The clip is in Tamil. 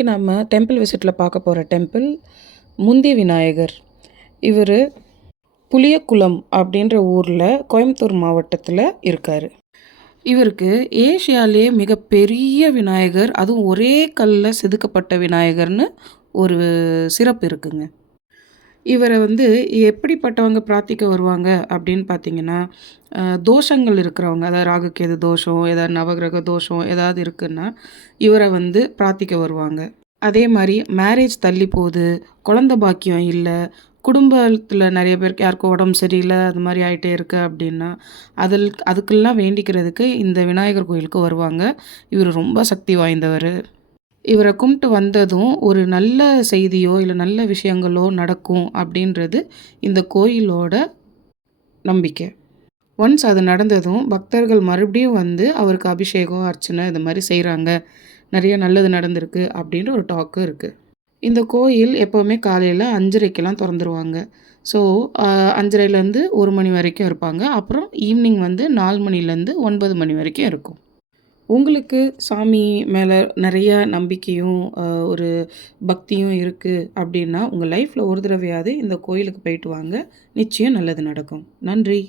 இன்றைக்கி நம்ம டெம்பிள் விசிட்டில் பார்க்க போகிற டெம்பிள் முந்தி விநாயகர். இவர் புளியக்குளம் அப்படின்ற ஊரில் கோயம்புத்தூர் மாவட்டத்தில் இருக்கார். இவருக்கு ஏஷியாலே மிகப்பெரிய விநாயகர், அதுவும் ஒரே கல்லில் செதுக்கப்பட்ட விநாயகர்னு ஒரு சிறப்பு இருக்குங்க. இவரை எப்படிப்பட்டவங்க பிரார்த்திக்க வருவாங்க அப்படின்னு பார்த்தீங்கன்னா, தோஷங்கள் இருக்கிறவங்க, அதாவது ராகுகேது தோஷம், ஏதாவது நவகிரக தோஷம் ஏதாவது இருக்குன்னா இவரை பிரார்த்திக்க வருவாங்க. அதே மாதிரி மேரேஜ் தள்ளி போகுது, குழந்த பாக்கியம் இல்லை, குடும்பத்தில் நிறைய பேருக்கு யாருக்கும் உடம்பு சரியில்லை, அது மாதிரி ஆகிட்டே இருக்கு அப்படின்னா அதுக்கெல்லாம் வேண்டிக்கிறதுக்கு இந்த விநாயகர் கோயிலுக்கு வருவாங்க. இவர் ரொம்ப சக்தி வாய்ந்தவர். இவரை கும்பிட்டு வந்ததும் ஒரு நல்ல செய்தியோ இல்லை நல்ல விஷயங்களோ நடக்கும் அப்படின்றது இந்த கோயிலோட நம்பிக்கை. ஒன்ஸ் அது நடந்ததும் பக்தர்கள் மறுபடியும் அவருக்கு அபிஷேகம், அர்ச்சனை இது மாதிரி செய்கிறாங்க, நிறைய நல்லது நடந்திருக்கு அப்படின்ற ஒரு டாக்கும் இருக்குது. இந்த கோயில் எப்போவுமே காலையில் 5:30க்கெல்லாம் திறந்துருவாங்க. ஸோ 5:30லேருந்து 1 மணி வரைக்கும் இருப்பாங்க. அப்புறம் ஈவினிங் 4 மணிலேருந்து 9 மணி வரைக்கும் இருக்கும். உங்களுக்கு சாமி மேலே நிறைய நம்பிக்கையும் ஒரு பக்தியும் இருக்குது அப்படின்னா உங்கள் லைஃப்பில் ஒரு தடவையாவது இந்த கோயிலுக்கு போயிட்டு வாங்க. நிச்சயம் நல்லது நடக்கும். நன்றி.